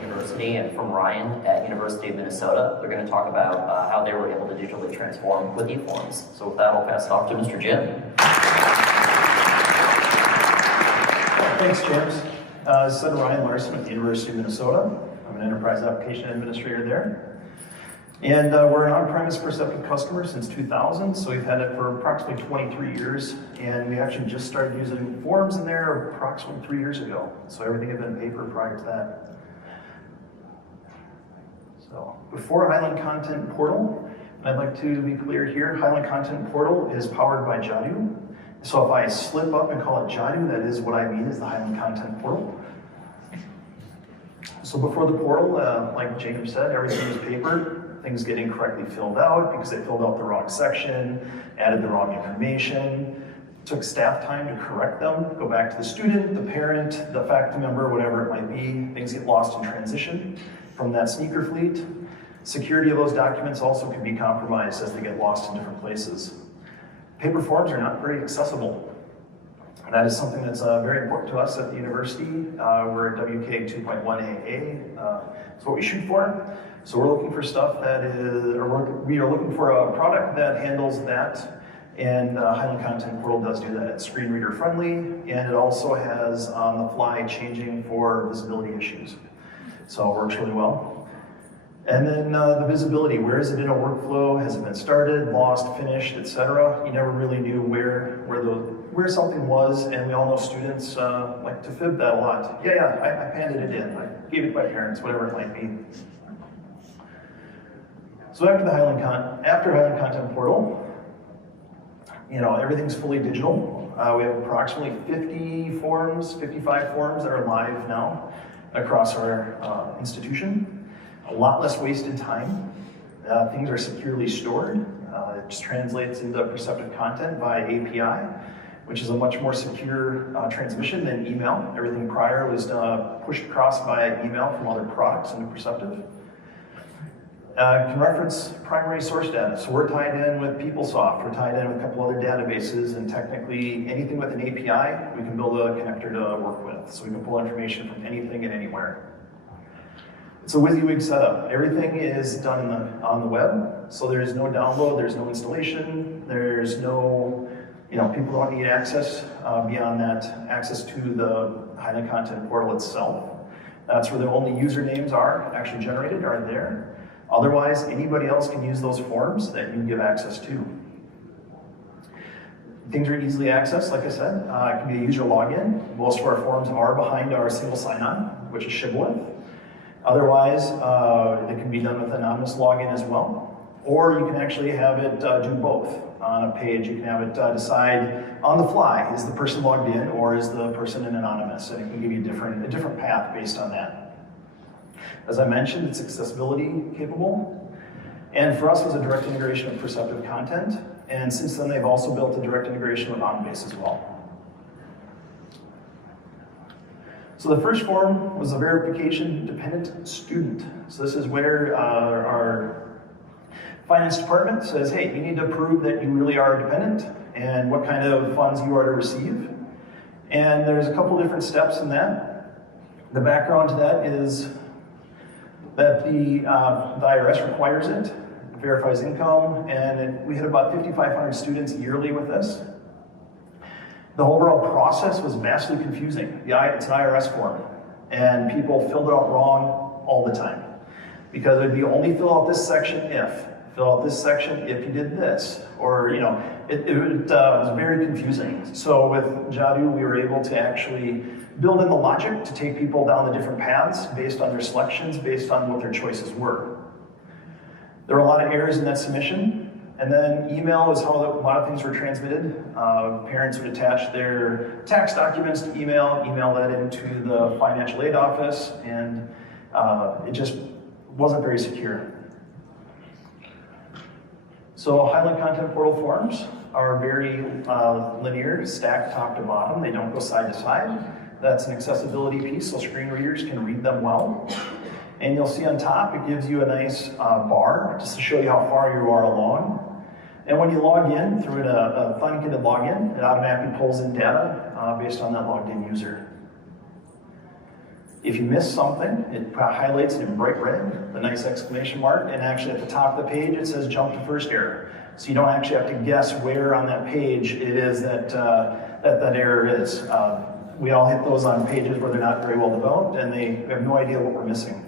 University and from Ryan at University of Minnesota. They're going to talk about how they were able to digitally transform with eForms. So with that, I'll pass it off to Mr. Jim. Thanks, James. As said, Ryan Larson with the University of Minnesota. I'm an enterprise application administrator there. And we're an on-premise Perceptive customer since 2000, so we've had it for approximately 23 years, and we actually just started using forms in there approximately 3 years ago. So everything had been paper prior to that. So before Highland Content Portal, and I'd like to be clear here, Highland Content Portal is powered by Jadu. So if I slip up and call it Jadu, that is what I mean is the Highland Content Portal. So before the portal, like Jacob said, everything was paper. Things get incorrectly filled out because they filled out the wrong section, added the wrong information, took staff time to correct them, go back to the student, the parent, the faculty member, whatever it might be. Things get lost in transition from that sneaker fleet. Security of those documents also can be compromised as they get lost in different places. Paper forms are not very accessible. And that is something that's very important to us at the university. We're at WK 2.1AA. It's what we shoot for. So we're looking for stuff that is, we are looking for a product that handles that. And Highland Content Portal does do that. It's screen reader friendly, and it also has on the fly changing for visibility issues. So it works really well. And then the visibility, where is it in a workflow? Has it been started, lost, finished, etc.? You never really knew where something was, and we all know students like to fib that a lot. I handed it in, I gave it to my parents, whatever it might be. So after Highland Content Portal, everything's fully digital. We have approximately 55 forms that are live now across our institution. A lot less wasted time. Things are securely stored. It just translates into perceptive content via API, which is a much more secure transmission than email. Everything prior was pushed across via email from other products into perceptive. Can reference primary source data. So we're tied in with PeopleSoft, we're tied in with a couple other databases, and technically anything with an API, we can build a connector to work with. So we can pull information from anything and anywhere. It's a WYSIWYG setup. Everything is done on the web, so there's no download, there's no installation, there's no, people don't need access beyond that, access to the Highland Content Portal itself. That's where the only usernames are actually generated, are there. Otherwise, anybody else can use those forms that you give access to. Things are easily accessed, like I said. It can be a user login. Most of our forms are behind our single sign-on, which is Shibboleth. Otherwise, it can be done with anonymous login as well. Or you can actually have it do both. On a page, you can have it decide on the fly, is the person logged in or is the person an anonymous? And it can give you a different path based on that. As I mentioned, it's accessibility capable. And for us, it was a direct integration of perceptive content. And since then, they've also built a direct integration with OnBase as well. So the first form was a verification-dependent student. So this is where our finance department says, hey, you need to prove that you really are dependent and what kind of funds you are to receive. And there's a couple different steps in that. The background to that is that the IRS requires it verifies income, and we hit about 5,500 students yearly with this. The overall process was vastly confusing. It's an IRS form, and people filled it out wrong all the time. Because it would be only fill out this section if, fill out this section if you did this, or it was very confusing. So with Jadu, we were able to actually build in the logic to take people down the different paths based on their selections, based on what their choices were. There were a lot of errors in that submission. And then email is how a lot of things were transmitted. Parents would attach their tax documents to email that into the financial aid office, and it just wasn't very secure. So Highland Content Portal forms are very linear, stacked top to bottom. They don't go side to side. That's an accessibility piece, so screen readers can read them well. And you'll see on top, it gives you a nice bar just to show you how far you are along. And when you log in through an authenticated login, it automatically pulls in data based on that logged in user. If you miss something, it highlights it in bright red, the nice exclamation mark, and actually at the top of the page it says jump to first error. So you don't actually have to guess where on that page it is that that error is. We all hit those on pages where they're not very well developed and they have no idea what we're missing.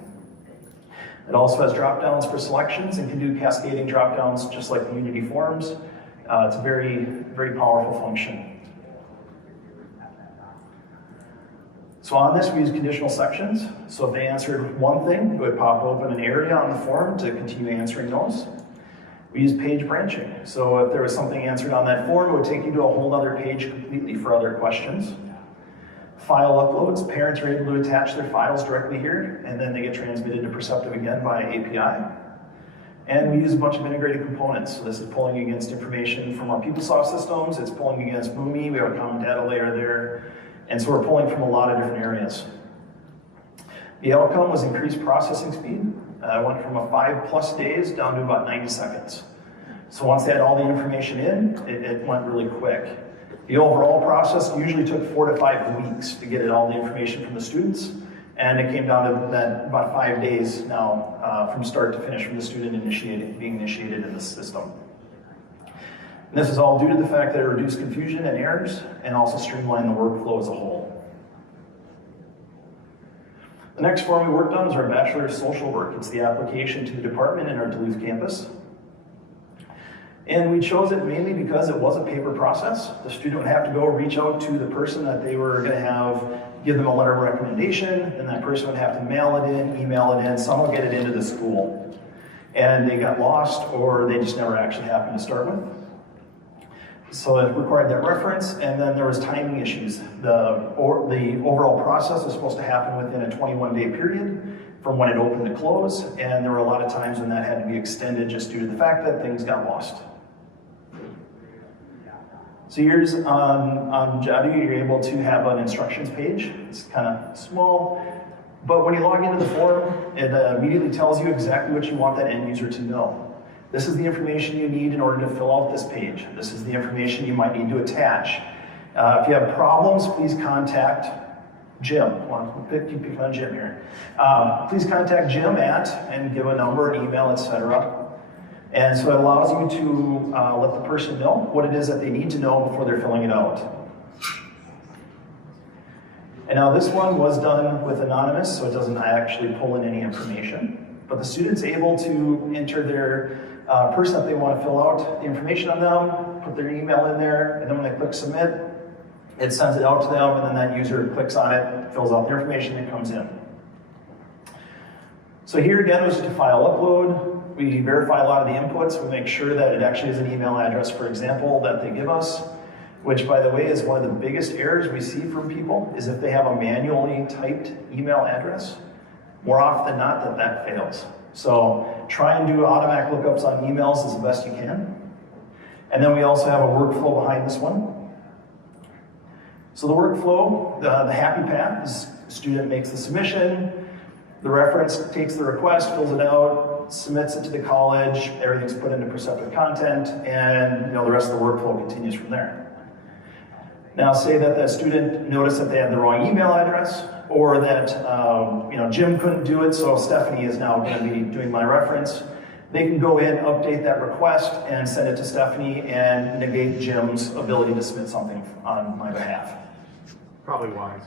It also has drop downs for selections and can do cascading drop downs just like the Unity forms. It's a very, very powerful function. So on this, we use conditional sections. So if they answered one thing, it would pop open an area on the form to continue answering those. We use page branching. So if there was something answered on that form, it would take you to a whole other page completely for other questions. File uploads, parents are able to attach their files directly here, and then they get transmitted to Perceptive again by API. And we use a bunch of integrated components. So this is pulling against information from our PeopleSoft systems, it's pulling against Boomi, we have a common data layer there, and so we're pulling from a lot of different areas. The outcome was increased processing speed. Went from 5+ days down to about 90 seconds. So once they had all the information in, it went really quick. The overall process usually took 4 to 5 weeks to get all the information from the students, and it came down to that about 5 days now from start to finish from the student being initiated in the system. And this is all due to the fact that it reduced confusion and errors and also streamlined the workflow as a whole. The next form we worked on is our Bachelor of Social Work. It's the application to the department in our Duluth campus. And we chose it mainly because it was a paper process. The student would have to go reach out to the person that they were going to have, give them a letter of recommendation, and that person would have to mail it in, email it in, some will get it into the school. And they got lost or they just never actually happened to start with. So it required that reference, and then there was timing issues. The overall process was supposed to happen within a 21-day period from when it opened to close, and there were a lot of times when that had to be extended just due to the fact that things got lost. So here's on Jadu, you're able to have an instructions page. It's kind of small, but when you log into the form, it immediately tells you exactly what you want that end user to know. This is the information you need in order to fill out this page. This is the information you might need to attach. If you have problems, please contact Jim. Keep picking on Jim here. Please contact Jim and give a number, an email, etc. And so it allows you to let the person know what it is that they need to know before they're filling it out. And now this one was done with anonymous, so it doesn't actually pull in any information. But the student's able to enter their person that they want to fill out, the information on them, put their email in there, and then when they click submit, it sends it out to them, and then that user clicks on it, fills out the information, and comes in. So here again was just a file upload. We verify a lot of the inputs. We make sure that it actually is an email address, for example, that they give us, which by the way is one of the biggest errors we see from people, is if they have a manually typed email address. More often than not, that fails. So try and do automatic lookups on emails as the best you can. And then we also have a workflow behind this one. So the workflow, the happy path is student makes the submission, the reference takes the request, fills it out, submits it to the college, everything's put into Perceptive content, and the rest of the workflow continues from there. Now say that the student noticed that they had the wrong email address, or that Jim couldn't do it, so Stephanie is now going to be doing my reference. They can go in, update that request, and send it to Stephanie and negate Jim's ability to submit something on my behalf. Probably wise.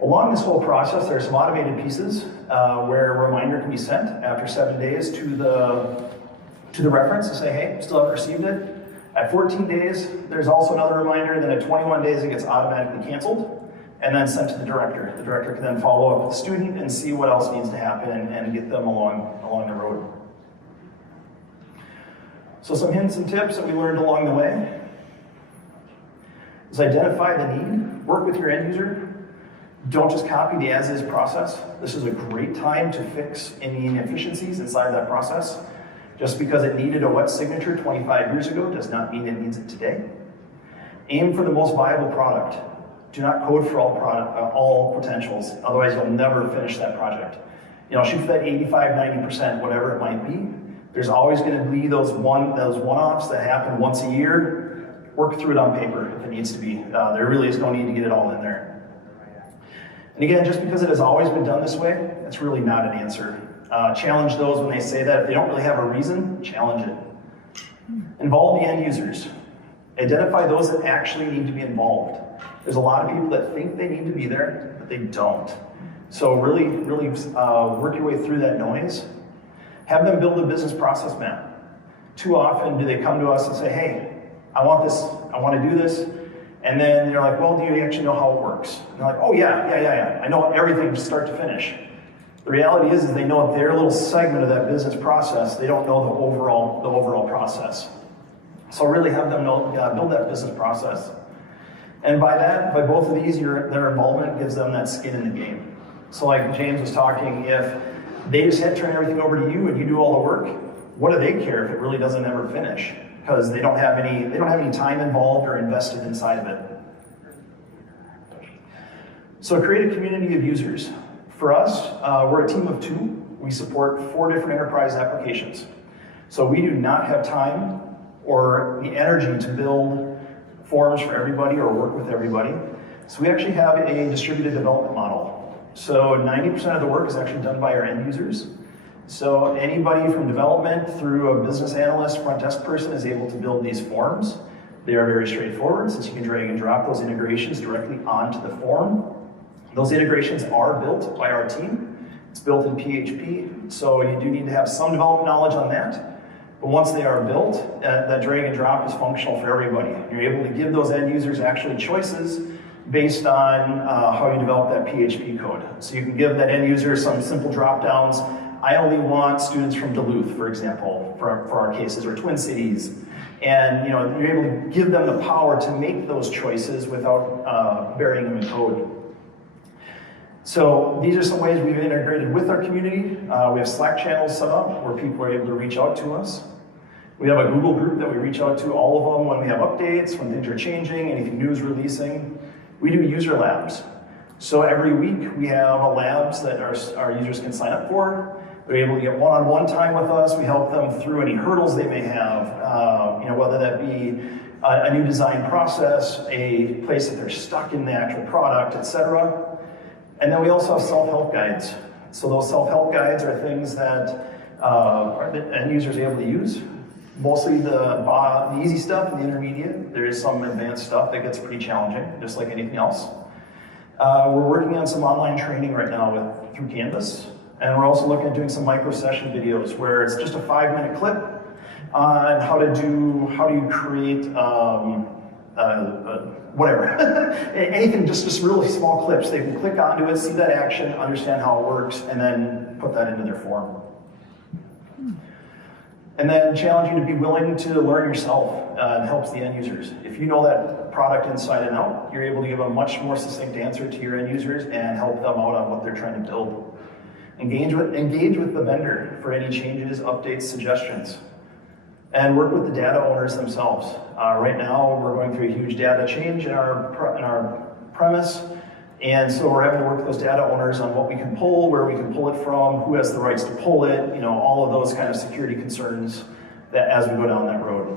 Along this whole process, there are some automated pieces where a reminder can be sent after 7 days to the reference to say, hey, still haven't received it. At 14 days, there's also another reminder, and then at 21 days, it gets automatically canceled and then sent to the director. The director can then follow up with the student and see what else needs to happen and get them along the road. So some hints and tips that we learned along the way is identify the need, work with your end user. Don't just copy the as-is process. This is a great time to fix any inefficiencies inside that process. Just because it needed a wet signature 25 years ago does not mean it needs it today. Aim for the most viable product. Do not code for all potentials, otherwise you'll never finish that project. Shoot for that 85, 90%, whatever it might be. There's always going to be those one-offs that happen once a year. Work through it on paper if it needs to be. There really is no need to get it all in there. And again, just because it has always been done this way, that's really not an answer. Challenge those when they say that. If they don't really have a reason, challenge it. Involve the end users. Identify those that actually need to be involved. There's a lot of people that think they need to be there, but they don't. So really work your way through that noise. Have them build a business process map. Too often do they come to us and say, hey, I want this, I want to do this. And then they're like, well, do you actually know how it works? And they're like, oh yeah. I know everything from start to finish. The reality is they know their little segment of that business process. They don't know the overall process. So really have them build that business process. And by both of these, their involvement gives them that skin in the game. So like James was talking, if they just turn everything over to you and you do all the work, what do they care if it really doesn't ever finish? Because they don't have any time involved or invested inside of it. So create a community of users. For us, we're a team of 2. We support 4 different enterprise applications. So we do not have time or the energy to build forums for everybody or work with everybody. So we actually have a distributed development model. So 90% of the work is actually done by our end users. So anybody from development through a business analyst, front desk person is able to build these forms. They are very straightforward since you can drag and drop those integrations directly onto the form. Those integrations are built by our team. It's built in PHP, so you do need to have some development knowledge on that. But once they are built, that drag and drop is functional for everybody. You're able to give those end users actually choices based on how you develop that PHP code. So you can give that end user some simple drop downs. I only want students from Duluth, for example, for our cases, or Twin Cities. And you're able to give them the power to make those choices without burying them in code. So these are some ways we've integrated with our community. We have Slack channels set up where people are able to reach out to us. We have a Google group that we reach out to all of them when we have updates, when things are changing, anything new is releasing. We do user labs. So every week we have labs that our users can sign up for. They're able to get one-on-one time with us. We help them through any hurdles they may have, whether that be a new design process, a place that they're stuck in the actual product, etc. And then we also have self-help guides. So those self-help guides are things that end users are able to use. Mostly the easy stuff and the intermediate. There is some advanced stuff that gets pretty challenging, just like anything else. We're working on some online training right now through Canvas. And we're also looking at doing some micro session videos where it's just a 5-minute clip on how do you create whatever. Anything, just really small clips. They can click onto it, see that action, understand how it works, and then put that into their form. And then challenge you to be willing to learn yourself. It helps the end users. If you know that product inside and out, you're able to give a much more succinct answer to your end users and help them out on what they're trying to build. Engage with the vendor for any changes, updates, suggestions. And work with the data owners themselves. Right now, we're going through a huge data change in our premise. And so we're having to work with those data owners on what we can pull, where we can pull it from, who has the rights to pull it, all of those kind of security concerns that as we go down that road.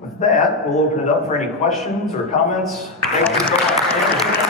With that, we'll open it up for any questions or comments. Thank you so much.